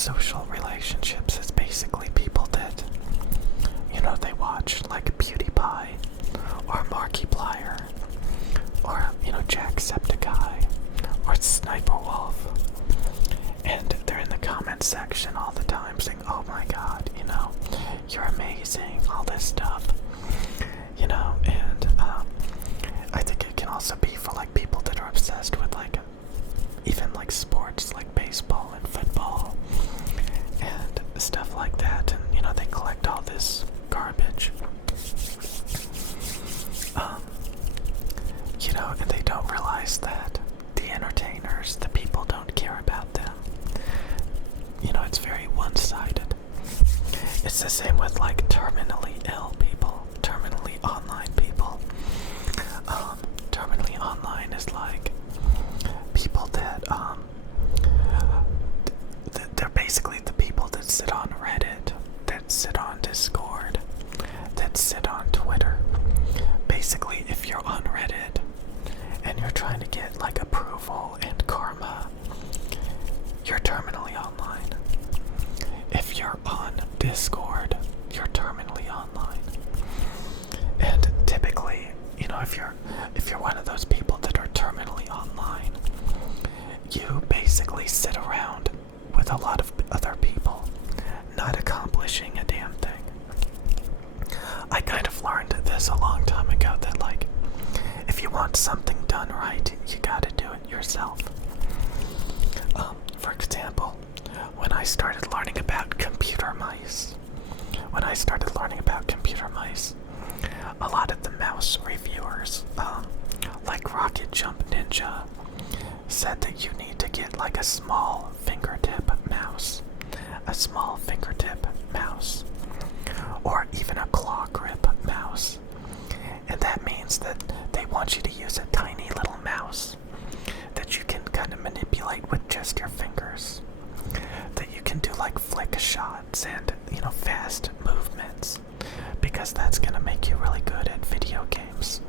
parasocial relationships is basically people that, they watch like PewDiePie or Markiplier or, Jacksepticeye or Sniper Wolf. And they're in the comment section all the time saying, oh my god, you're amazing, all this stuff. And I think it can also be for like people that are obsessed with like even like sports like baseball and football and stuff like that, and they collect all this garbage. And they don't realize that the entertainers, the people don't care about them. It's very one-sided. It's the same with like terminally ill people, terminally online people. Terminally online is like people that they're basically the people that sit on Reddit, that sit on Discord, that sit on Twitter. Basically, if you're on Reddit and you're trying to get like approval and karma, you're terminally online. If you're on Discord, you're terminally online. And typically, if you're one of those people that are terminally online, you basically sit around with a lot of other people, not accomplishing a damn thing. I kind of learned this a long time ago that like, if you want something done right, you gotta do it yourself. For example, when I started learning about computer mice, a lot of the mouse reviewers, like Rocket Jump Ninja, said that you need to get like a small fingertip mouse, or even a claw grip mouse. And that means that they want you to use a tiny little mouse that you can kind of manipulate with just your fingers, that you can do like flick shots and fast movements, because that's going to make you really good at video games.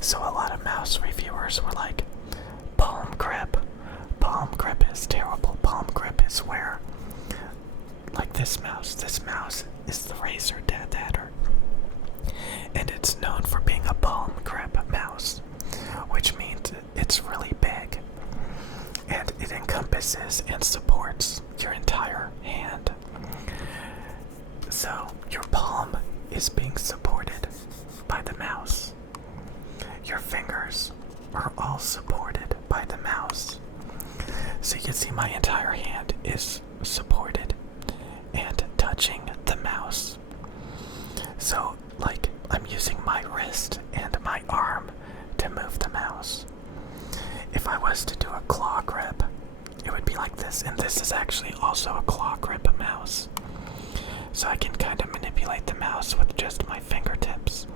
So a lot of mouse reviewers were like, palm grip is terrible. Palm grip is where, like this mouse is the Razer Death Adder, and it's known for being a palm grip mouse, which means it's really big and it encompasses and supports your entire hand. So your palm is being supported by the mouse. Your fingers are all supported by the mouse. So you can see my entire hand is supported and touching the mouse. So like I'm using my wrist and my arm to move the mouse. If I was to do a claw grip, it would be like this, and this is actually also a claw grip mouse. So I can kind of manipulate the mouse with just my fingertips,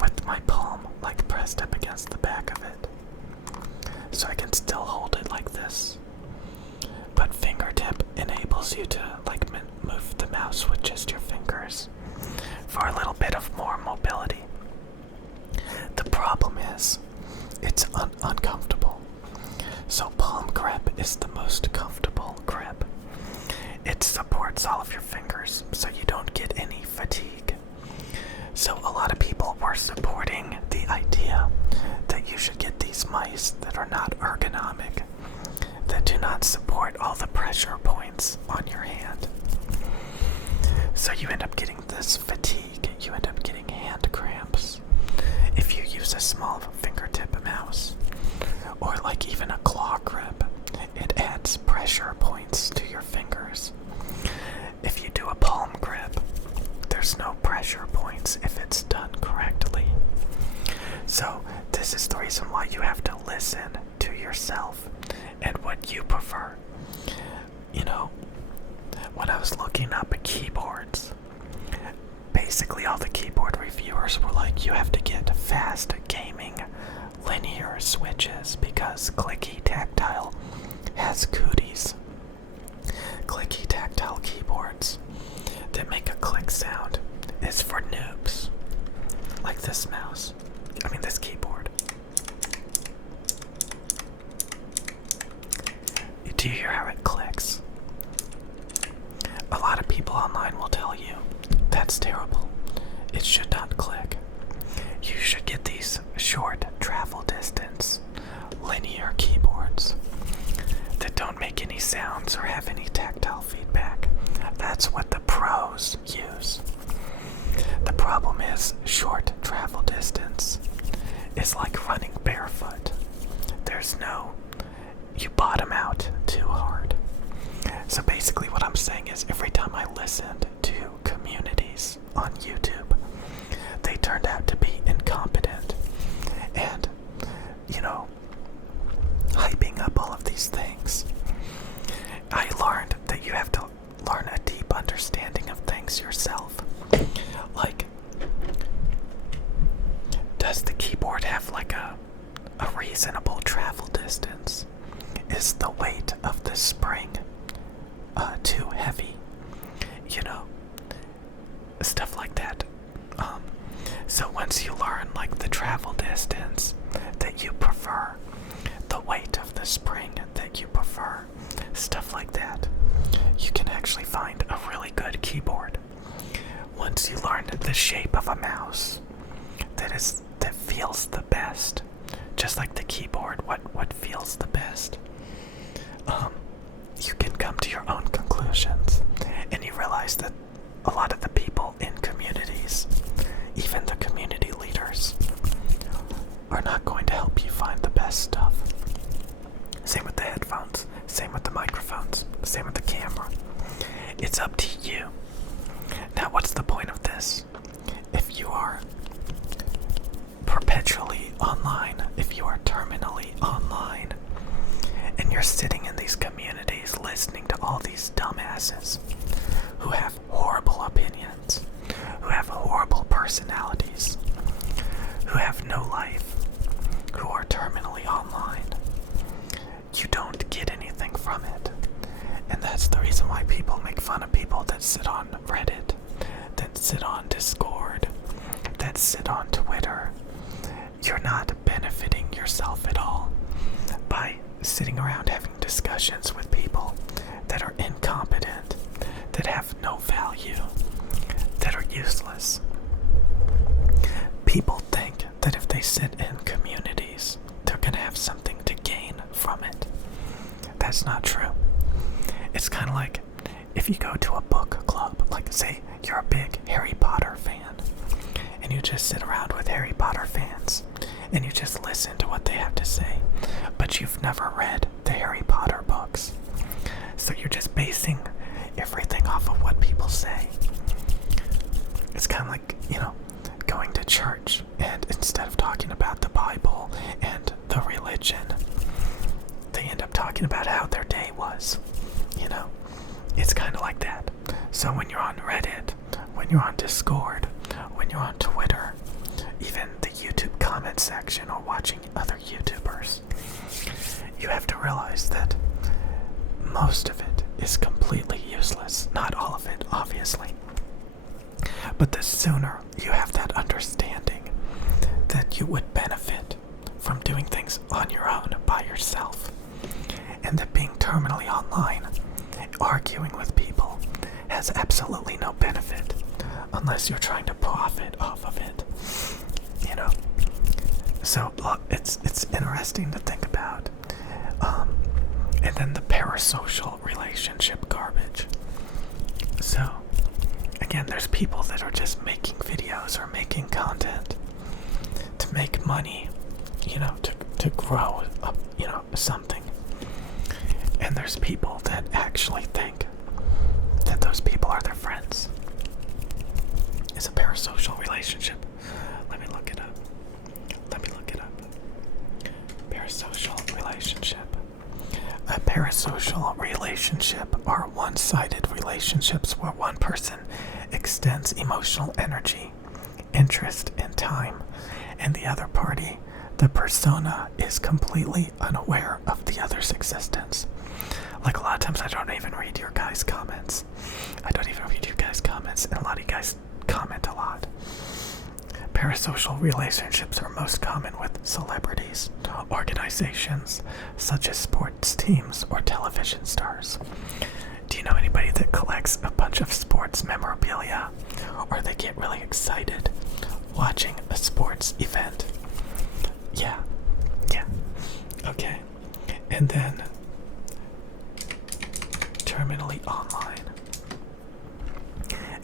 with my palm like pressed up against the back of it. So I can still hold it like this. But fingertip enables you to like move the mouse with just your fingers for a little bit of more mobility. The problem is, it's uncomfortable. So palm grip is the most comfortable grip. It supports all of your fingers, so you don't get any fatigue. So a lot of people were supporting the idea that you should get these mice that are not ergonomic, that do not support all the pressure points on your hand. So you end up getting this fatigue, you end up getting hand cramps if you use a small fingertip mouse, or like even a claw grip. It adds pressure points to your fingers. If you do a palm grip, there's no pressure points if it's done correctly. So this is the reason why you have to listen to yourself and what you prefer. When I was looking up keyboards, basically all the keyboard reviewers were like, you have to get fast gaming linear switches because clicky tactile has cooties. Clicky tactile keyboards that make a click sound is for noobs, like this mouse. This keyboard. Do you hear how it clicks? A lot of people online will tell you that's terrible. It should not click. You should get these short travel distance linear keyboards that don't make any sounds or have any tactile feedback. That's what the pros use. The problem is short travel distance is like running barefoot. You bottom out too hard. So basically what I'm saying is every time I listened to communities on YouTube, they turned out to be incompetent and, hyping up all of these things. I learned that you have to learn a deep understanding of things yourself. Like, does the keyboard have like a reasonable travel distance? Is the weight of the spring too heavy? Stuff like that. So once you learn like the travel distance that you prefer, the weight of the spring that you prefer, stuff like that, you can actually find a really good keyboard. Once you learn the shape of a mouse that feels the best, just like the keyboard, what feels the best, you can come to your own conclusions, and you realize that a lot of the people in communities, even the community leaders, are not going to help you find the best stuff. Same with the headphones, same with the microphones, same with the camera. It's up to you. Now, what's the point of this? If you are perpetually online, if you are terminally online, and you're sitting in these communities listening to all these dumbasses who have horrible opinions, who have horrible personalities, who have no life, who are terminally online, you don't get anything from it. And that's the reason why people make fun of people that sit on Reddit, that sit on Discord, that sit on Twitter. You're not benefiting yourself at all by sitting around having discussions with people that are incompetent, that have no value, that are useless. People think that if they sit in communities, they're going to have something to gain from it. That's not true. It's kind of like if you go to a book club, like say you're a big Harry Potter fan, and you just sit around with Harry Potter fans, and you just listen to what they have to say, but you've never read the Harry Potter books. So you're just basing everything off of what people say. It's kind of like, going to church, and instead of talking about the Bible and the religion, they end up talking about how their day was. It's kind of like that. So when you're on Reddit, when you're on Discord, when you're on Twitter, even the YouTube comment section or watching other YouTubers, you have to realize that most of it is completely useless. Not all of it, obviously. But the sooner you have that understanding that you would benefit from doing things on your own by yourself, and that being terminally online, arguing with people, has absolutely no benefit unless you're trying to profit off of it. So it's interesting to think about. And then the parasocial relationship garbage. So again, there's people that are just making videos or making content to make money, to grow up, something. And there's people that actually think that those people are their friends. It's a parasocial relationship. Let me look it up. Parasocial relationship. A parasocial relationship are one-sided relationships where one person extends emotional energy, interest, and time, and the other party, the persona, is completely unaware of the other's existence. Like, a lot of times I don't even read your guys' comments. and a lot of you guys comment a lot. Parasocial relationships are most common with celebrities, organizations such as sports teams or television stars. Do you know anybody anybody that collects a bunch of sports memorabilia, or they get really excited watching a sports event. Yeah. Okay. And then terminally online.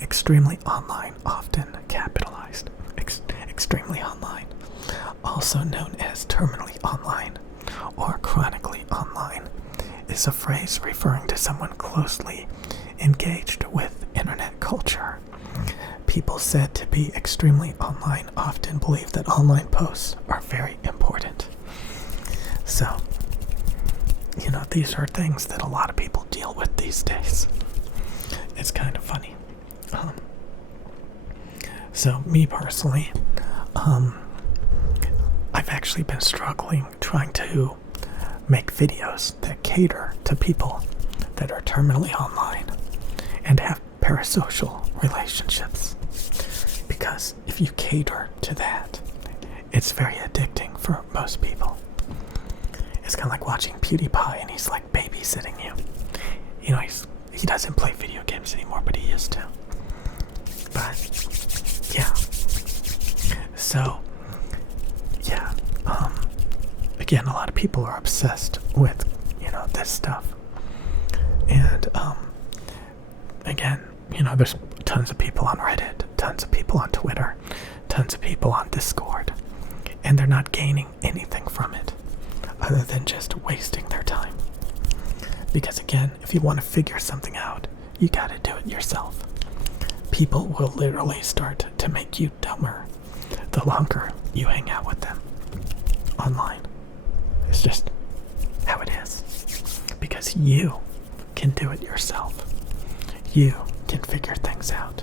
Extremely online, often capitalized. Extremely online. Also known as terminally online or chronically online, is a phrase referring to someone closely engaged with internet culture. People said to be extremely online often believe that online posts are very important. So, these are things that a lot of people deal with these days. It's kind of funny. So, me personally, I've actually been struggling trying to make videos that cater to people that are terminally online and have parasocial relationships. Because if you cater to that, it's very addicting for most people. It's kind of like watching PewDiePie and he's like babysitting you. He doesn't play video games anymore, but he used to. But, yeah. So, yeah. Again, a lot of people are obsessed with, this stuff. And, again, there's tons of people on Reddit, tons of people on Twitter, tons of people on Discord, and they're not gaining anything from it other than just wasting their time. Because again, if you want to figure something out, you gotta do it yourself. People will literally start to make you dumber the longer you hang out with them online. It's just how it is. Because you can do it yourself. You can figure things out.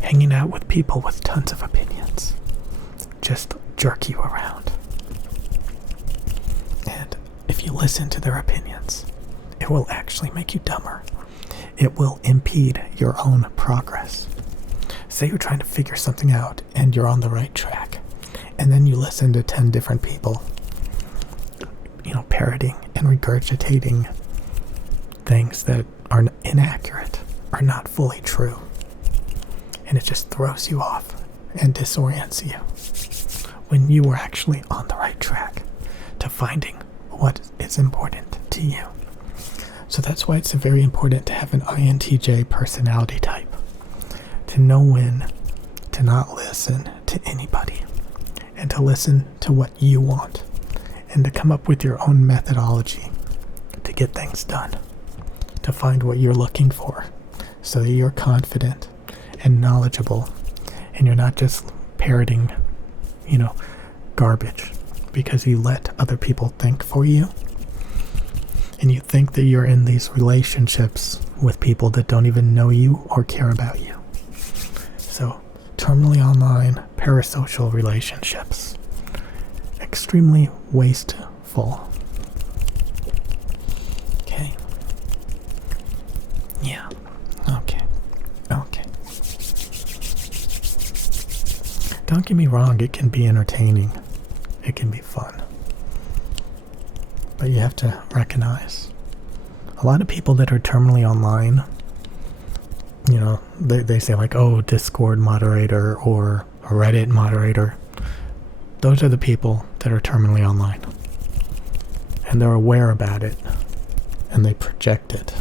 Hanging out with people with tons of opinions just jerk you around. And if you listen to their opinions, it will actually make you dumber. It will impede your own progress. Say you're trying to figure something out and you're on the right track, and then you listen to 10 different people, parroting and regurgitating things that are inaccurate, are not fully true. And it just throws you off and disorients you when you were actually on the right track to finding what is important to you. So that's why it's very important to have an INTJ personality type, to know when to not listen to anybody and to listen to what you want and to come up with your own methodology to get things done, to find what you're looking for so that you're confident and knowledgeable and you're not just parroting, garbage because you let other people think for you. And you think that you're in these relationships with people that don't even know you or care about you. So, terminally online, parasocial relationships. Extremely wasteful. Okay. Yeah. Okay. Don't get me wrong, it can be entertaining. It can be fun. But you have to recognize a lot of people that are terminally online, they say like, oh, Discord moderator or a Reddit moderator. Those are the people that are terminally online. And they're aware about it. And they project it.